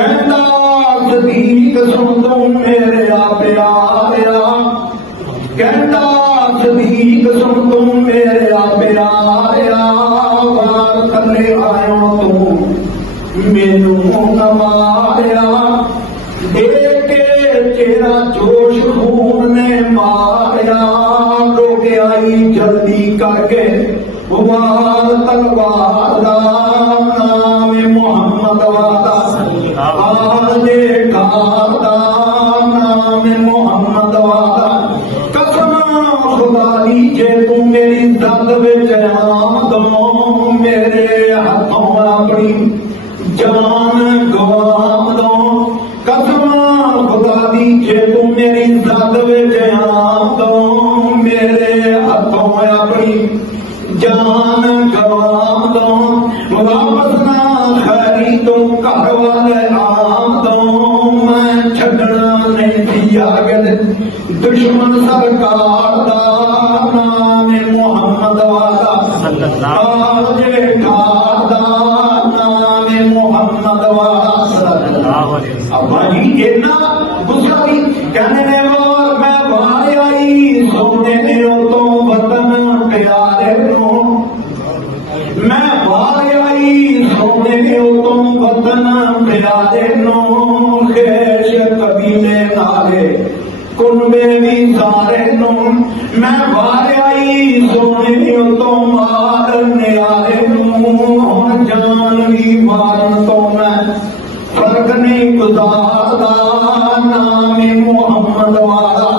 कहता सदीक सुन तू मेरे प्यारिया, कहता सदीक सुन तू मेरे प्यारिया, वार थले आयो तू मैनू न मारिया, देख के तेरा जोश खून ने मारिया, रोक आई जल्दी करके वार तलवार दा, नाम मुहम्मद वादा आजे खादा, नाम मुहम्मद वादा। कसम खुदा दी जे तू मेरी दंद विच आमदों, मेरे हाथों अपनी जान गवाम दो। कसम खुदा दी जे तू मेरी दंद विच आमदों, मेरे हाथों अपनी जान गवाम दो। वापस ना खैरी तो घर वाले आम दो, मैं छड़ना नहीं दिया गए दुश्मन सरकार दा, नाम मुहम्मद वाला आजे खादा, नाम मुहम्मद वाला। अब्बा जी इन्ना गुस्सा भी कहने ने वार मैं वार आई, सोने ने तो वतन प्यारे नो, मैं वार आई सोने तो वतन प्यारे नो, खेश कबीले नाले कुनबे भी सारे नो, मैं वार आई सोने तो मार न्यारे नो, जान भी मारन तो मैं फर्क नहीं गुजारदा, नाम मुहम्मद वाला